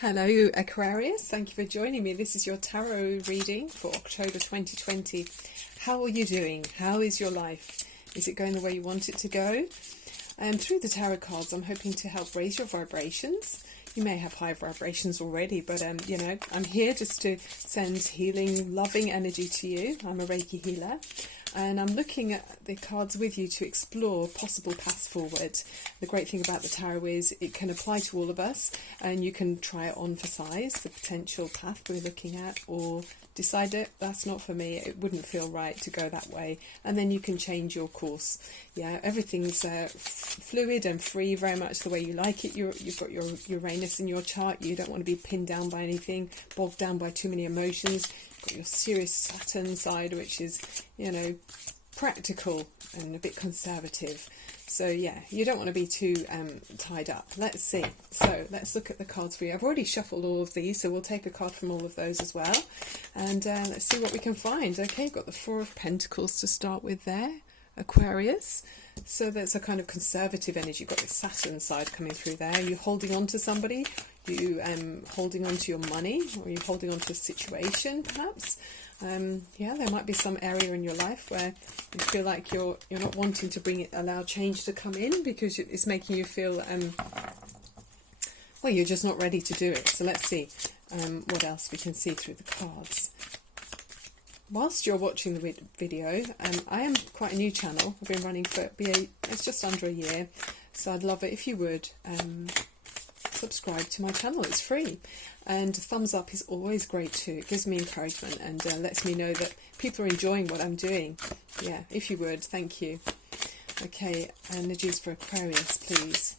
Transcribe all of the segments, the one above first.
Hello Aquarius, thank you for joining me. This is your tarot reading for October 2020. How are you doing? How is your life? Is it going the way you want it to go? Through the tarot cards, I'm hoping to help raise your vibrations. You may have high vibrations already, but I'm here just to send healing, loving energy to you. I'm a Reiki healer. And I'm looking at the cards with you to explore possible paths forward. The great thing about the tarot is it can apply to all of us, and you can try it on for size, the potential path we're looking at, or decide that that's not for me, it wouldn't feel right to go that way, and then you can change your course. Yeah, everything's fluid and free, very much the way you like it. You've got your Uranus in your chart. You don't want to be pinned down by anything, bogged down by too many emotions. Got your serious Saturn side, which is, practical and a bit conservative. So yeah, you don't want to be too tied up. Let's see. So let's look at the cards for you. I've already shuffled all of these, so we'll take a card from all of those as well. And let's see what we can find. Okay, you've got the Four of Pentacles to start with there, Aquarius. So that's a kind of conservative energy. You've got the Saturn side coming through there. Are you holding on to somebody? Are you holding on to your money? Or are you holding on to a situation, perhaps? Yeah, there might be some area in your life where you feel like you're not wanting to allow change to come in because it's making you feel, well, you're just not ready to do it. So let's see what else we can see through the cards. Whilst you're watching the video, I am quite a new channel. I've been running for it's just under a year, so I'd love it if you would subscribe to my channel. It's free, and a thumbs up is always great too. It gives me encouragement and lets me know that people are enjoying what I'm doing. Yeah, if you would, thank you. Okay, energies for Aquarius, please.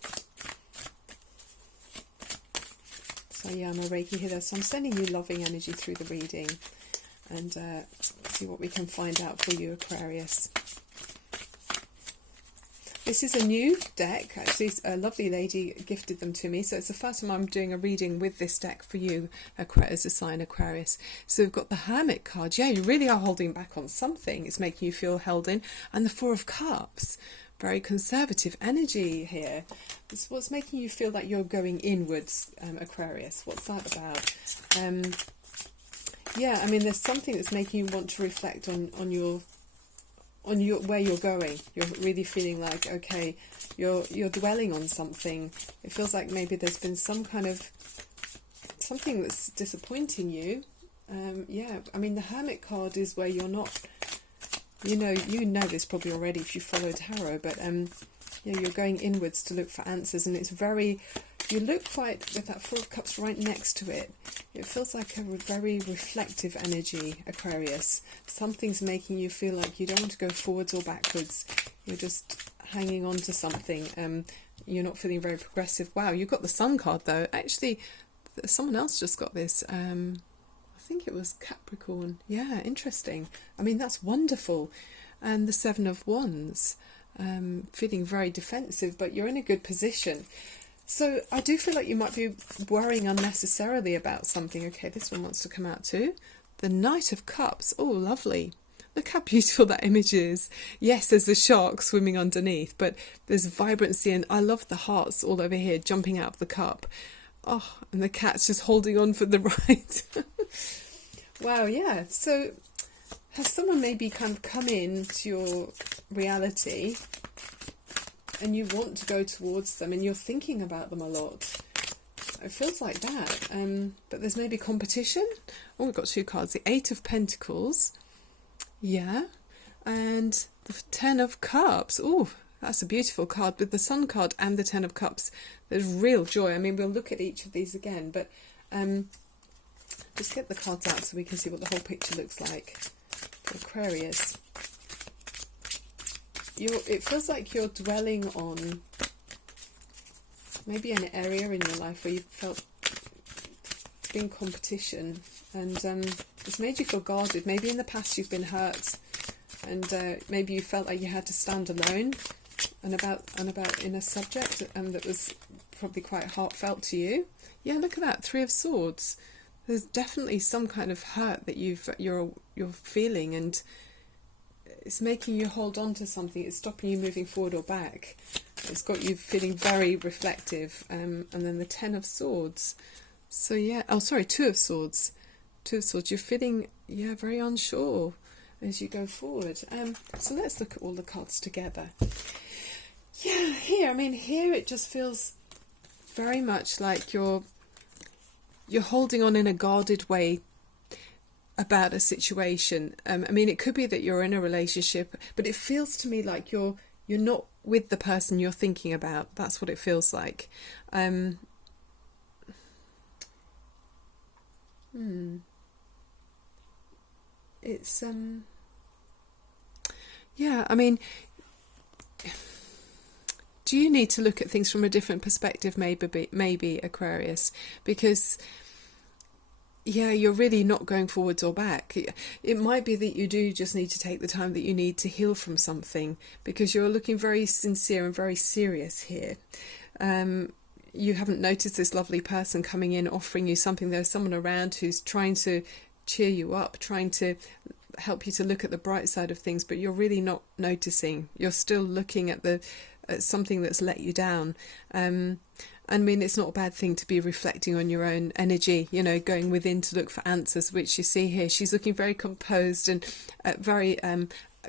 So yeah, I'm a Reiki healer, so I'm sending you loving energy through the reading. And see what we can find out for you, Aquarius. This is a new deck. Actually, a lovely lady gifted them to me. So it's the first time I'm doing a reading with this deck for you, as a sign, Aquarius. So we've got the Hermit card. Yeah, you really are holding back on something. It's making you feel held in. And the Four of Cups. Very conservative energy here. It's what's making you feel like you're going inwards, Aquarius. What's that about? Yeah, I mean, there's something that's making you want to reflect on your where you're going. You're really feeling like, okay, you're dwelling on something. It feels like maybe there's been some kind of something that's disappointing you. Yeah, I mean, the Hermit card is where you're not. You know this probably already if you follow tarot, but yeah, you're going inwards to look for answers, and it's very. You look quite, with that Four of Cups right next to it, it feels like a very reflective energy, Aquarius. Something's making you feel like you don't want to go forwards or backwards. You're just hanging on to something. You're not feeling very progressive. Wow, you've got the Sun card though. Actually, someone else just got this. I think it was Capricorn. Yeah, interesting. I mean, that's wonderful. And the Seven of Wands. Feeling very defensive, but you're in a good position. So I do feel like you might be worrying unnecessarily about something. Okay, this one wants to come out too. The Knight of Cups. Oh, lovely. Look how beautiful that image is. Yes, there's the shark swimming underneath, but there's vibrancy, and I love the hearts all over here jumping out of the cup. Oh, and the cat's just holding on for the ride. Wow, yeah. So has someone maybe kind of come into your reality and you want to go towards them and you're thinking about them a lot? It feels like that. But there's maybe competition. Oh, we've got two cards. The Eight of Pentacles. Yeah. And the Ten of Cups. Oh, that's a beautiful card with the Sun card and the Ten of Cups. There's real joy. I mean, we'll look at each of these again, but just get the cards out so we can see what the whole picture looks like for Aquarius. It feels like you're dwelling on maybe an area in your life where you felt it's been competition, and it's made you feel guarded. Maybe in the past you've been hurt, and maybe you felt like you had to stand alone and about in a subject that was probably quite heartfelt to you. Yeah, look at that, Three of Swords. There's definitely some kind of hurt that you're feeling, and it's making you hold on to something. It's stopping you moving forward or back. It's got you feeling very reflective. And then the Ten of Swords. So yeah, oh sorry, Two of Swords. Two of Swords. You're feeling, yeah, very unsure as you go forward. So let's look at all the cards together. Yeah, here, I mean, here it just feels very much like you're holding on in a guarded way about a situation. I mean, it could be that you're in a relationship, but it feels to me like you're not with the person you're thinking about. That's what it feels like. It's yeah, I mean, do you need to look at things from a different perspective, maybe Aquarius? Because yeah, you're really not going forwards or back. It might be that you do just need to take the time that you need to heal from something, because you're looking very sincere and very serious here. You haven't noticed this lovely person coming in offering you something. There's someone around who's trying to cheer you up, trying to help you to look at the bright side of things, but you're really not noticing. You're still looking at something that's let you down. I mean, it's not a bad thing to be reflecting on your own energy, you know, going within to look for answers, which you see here. She's looking very composed and very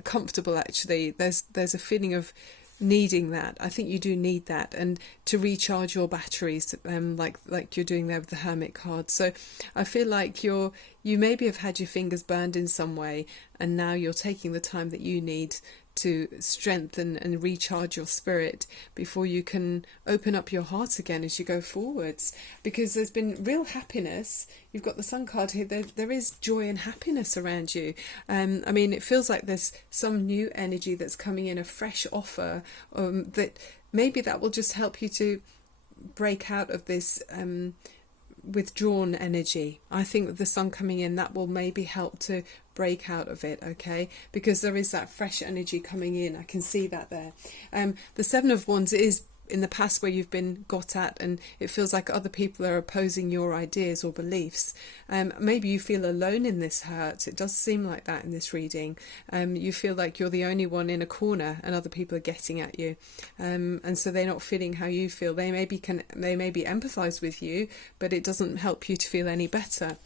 comfortable, actually. There's a feeling of needing that. I think you do need that, and to recharge your batteries, like you're doing there with the Hermit card. So I feel like you maybe have had your fingers burned in some way, and now you're taking the time that you need to strengthen and recharge your spirit before you can open up your heart again as you go forwards, because there's been real happiness. You've got the Sun card here. There is joy and happiness around you. I mean, it feels like there's some new energy that's coming in, a fresh offer, that maybe that will just help you to break out of this withdrawn energy. I think that the Sun coming in, that will maybe help to break out of it, okay? Because there is that fresh energy coming in. I can see that there. The Seven of Wands is in the past where you've been got at, and it feels like other people are opposing your ideas or beliefs. Maybe you feel alone in this hurt. It does seem like that in this reading. You feel like you're the only one in a corner and other people are getting at you, and so they're not feeling how you feel. They maybe empathise with you, but it doesn't help you to feel any better.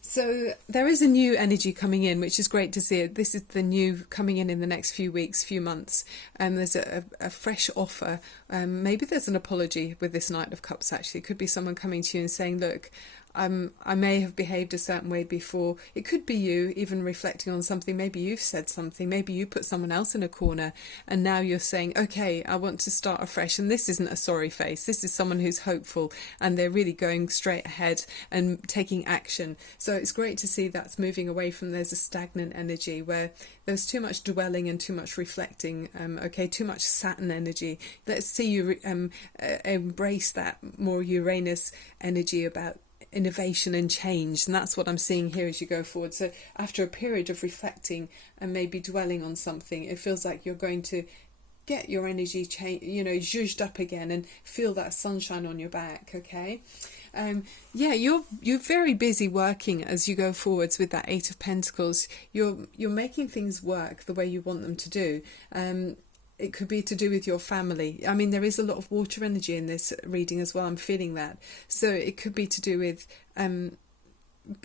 So there is a new energy coming in, which is great to see. This is the new coming in the next few weeks, few months. There's a fresh offer. Maybe there's an apology with this Knight of Cups, actually. It could be someone coming to you and saying, look, I may have behaved a certain way before. It could be you even reflecting on something. Maybe you've said something. Maybe you put someone else in a corner, and now you're saying, okay, I want to start afresh. And this isn't a sorry face. This is someone who's hopeful, and they're really going straight ahead and taking action. So it's great to see that's moving away from there's a stagnant energy where there's too much dwelling and too much reflecting. Too much Saturn energy. Let's see you embrace that more Uranus energy about innovation and change, and that's what I'm seeing here as you go forward. So after a period of reflecting and maybe dwelling on something, it feels like you're going to get your energy zhuzhed up again and feel that sunshine on your back. Okay. You're very busy working as you go forwards with that Eight of Pentacles. You're making things work the way you want them to do. It could be to do with your family. I mean, there is a lot of water energy in this reading as well. I'm feeling that. So it could be to do with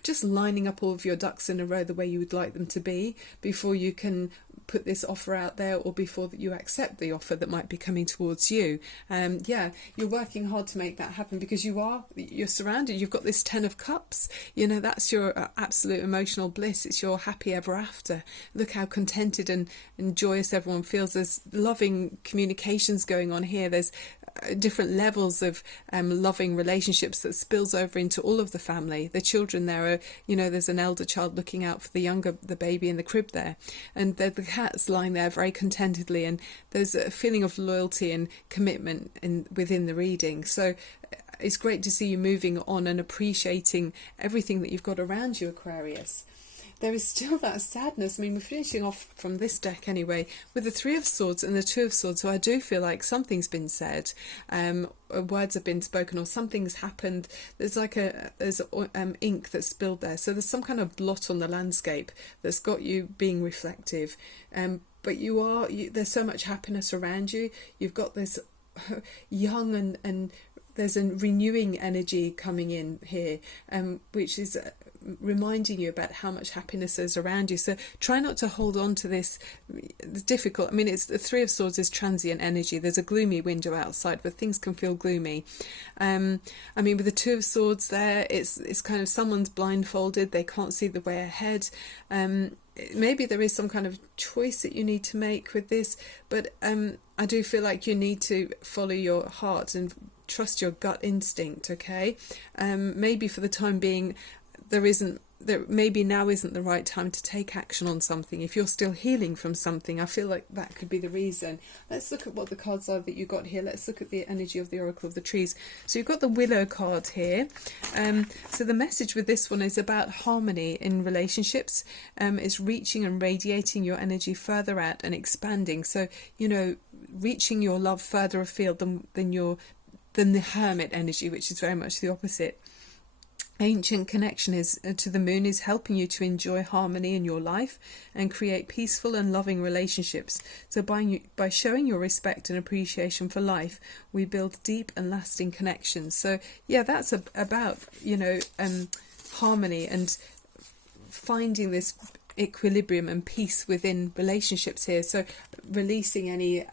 just lining up all of your ducks in a row the way you would like them to be before you can put this offer out there, or before that you accept the offer that might be coming towards you. You're working hard to make that happen, because you're surrounded. You've got this Ten of Cups. You know, that's your absolute emotional bliss. It's your happy ever after. Look how contented and joyous everyone feels. There's loving communications going on here. There's different levels of loving relationships that spills over into all of the family. The children there are, there's an elder child looking out for the baby in the crib there, and the cat's lying there very contentedly, and there's a feeling of loyalty and commitment within the reading. So it's great to see you moving on and appreciating everything that you've got around you, Aquarius. There is still that sadness. I mean, we're finishing off from this deck anyway with the Three of Swords and the Two of Swords. So I do feel like something's been said, words have been spoken, or something's happened. There's like there's ink that's spilled there. So there's some kind of blot on the landscape that's got you being reflective. But there's so much happiness around you. You've got this young and there's a renewing energy coming in here, which is reminding you about how much happiness is around you. So try not to hold on to this. It's difficult. I mean, it's the Three of Swords is transient energy. There's a gloomy window outside where things can feel gloomy. I mean, with the Two of Swords there, it's kind of someone's blindfolded. They can't see the way ahead. Maybe there is some kind of choice that you need to make with this, but I do feel like you need to follow your heart and trust your gut instinct, okay? Maybe for the time being, maybe now isn't the right time to take action on something. If you're still healing from something, I feel like that could be the reason. Let's look at what the cards are that you got here. Let's look at the energy of the Oracle of the Trees. So you've got the Willow card here. So the message with this one is about harmony in relationships. It's reaching and radiating your energy further out and expanding. So, you know, reaching your love further afield than the Hermit energy, which is very much the opposite. Ancient connection to the moon is helping you to enjoy harmony in your life and create peaceful and loving relationships. So by showing your respect and appreciation for life, we build deep and lasting connections. So yeah, that's about, you know, harmony and finding this equilibrium and peace within relationships here. So releasing any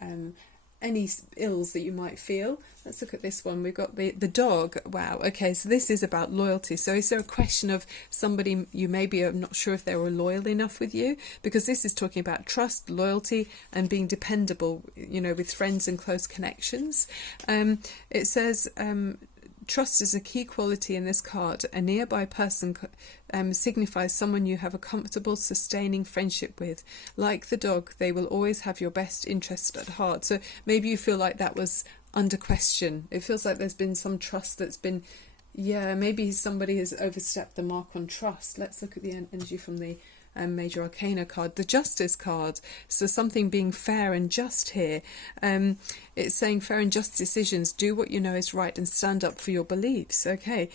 ills that you might feel. Let's look at this one. We've got the dog. Wow. Okay, so this is about loyalty. So is there a question of somebody you maybe are not sure if they were loyal enough with you? Because this is talking about trust, loyalty, and being dependable, you know, with friends and close connections. It says trust is a key quality in this card. A nearby person signifies someone you have a comfortable, sustaining friendship with. Like the dog, they will always have your best interest at heart. So maybe you feel like that was under question. It feels like there's been some trust that's been, yeah, maybe somebody has overstepped the mark on trust. Let's look at the energy from the Major Arcana card, the Justice card. So something being fair and just here. It's saying fair and just decisions. Do what you know is right and stand up for your beliefs. Okay.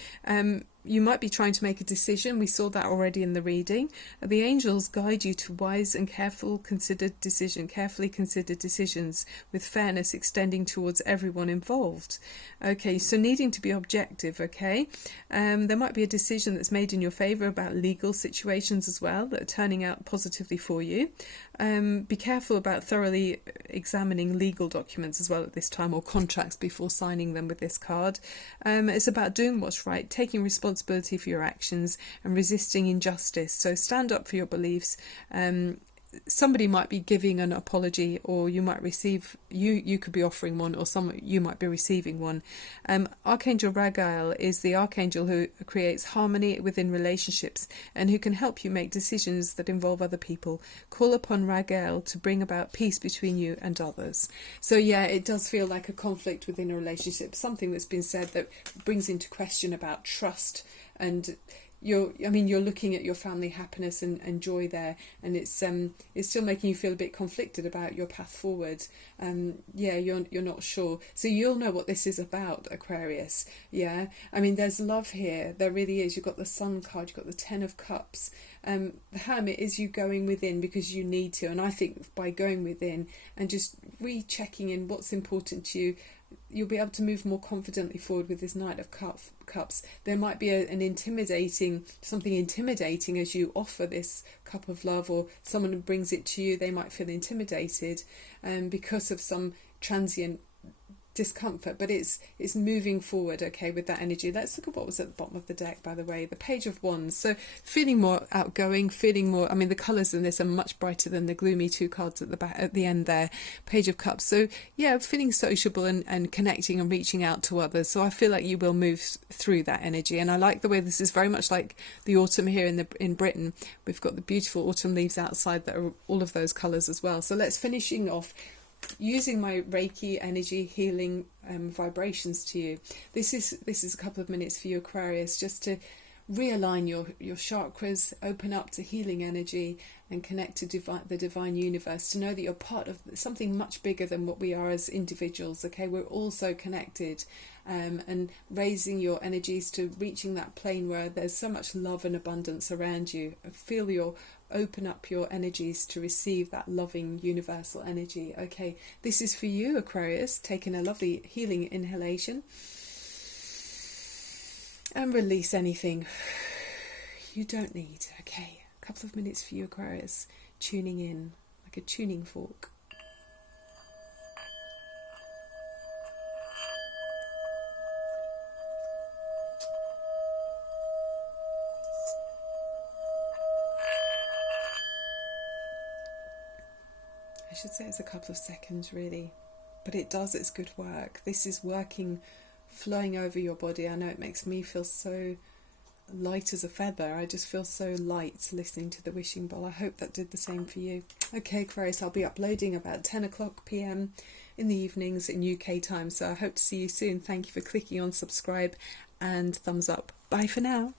You might be trying to make a decision. We saw that already in the reading. The angels guide you to wise and carefully considered decisions with fairness extending towards everyone involved. Okay, so needing to be objective, okay? There might be a decision that's made in your favour about legal situations as well that are turning out positively for you. Be careful about thoroughly examining legal documents as well at this time, or contracts, before signing them with this card. It's about doing what's right, taking responsibility for your actions and resisting injustice. So stand up for your beliefs. Somebody might be giving an apology, or you might receive, you could be offering one, or you might be receiving one. Archangel Raphael is the archangel who creates harmony within relationships and who can help you make decisions that involve other people. Call upon Raphael to bring about peace between you and others. So yeah, it does feel like a conflict within a relationship, something that's been said that brings into question about trust, and you're looking at your family happiness and joy there, and it's still making you feel a bit conflicted about your path forward. You're not sure. So you'll know what this is about, Aquarius. Yeah, I mean, there's love here. There really is. You've got the Sun card. You've got the Ten of Cups. The Hermit is you going within because you need to, and I think by going within and just rechecking in what's important to you, you'll be able to move more confidently forward with this Knight of Cups. There might be something intimidating as you offer this cup of love, or someone brings it to you. They might feel intimidated because of some transient discomfort, but it's moving forward, okay, with that energy. Let's look at what was at the bottom of the deck, by the way, the Page of Wands. So feeling more outgoing, feeling more, I mean, the colours in this are much brighter than the gloomy two cards at the back at the end there. Page of Cups. So yeah, feeling sociable and connecting and reaching out to others. So I feel like you will move through that energy, and I like the way this is very much like the autumn here in Britain. We've got the beautiful autumn leaves outside that are all of those colours as well. So let's finishing off using my Reiki energy healing vibrations to you. This is a couple of minutes for you, Aquarius, just to realign your chakras, open up to healing energy and connect to the divine universe, to know that you're part of something much bigger than what we are as individuals. Okay, we're all so connected, and raising your energies to reaching that plane where there's so much love and abundance around you. Open up your energies to receive that loving universal energy. Okay, this is for you, Aquarius. Taking a lovely healing inhalation And release anything you don't need. Okay, a couple of minutes for you, Aquarius, tuning in like a tuning fork. I should say it's a couple of seconds really, but it does its good work. This is working, flowing over your body. I know it makes me feel so light as a feather. I just feel so light listening to the wishing bowl. I hope that did the same for you. Okay, Aquarius, I'll be uploading about 10 o'clock p.m. in the evenings in UK time, so I hope to see you soon. Thank you for clicking on subscribe and thumbs up. Bye for now.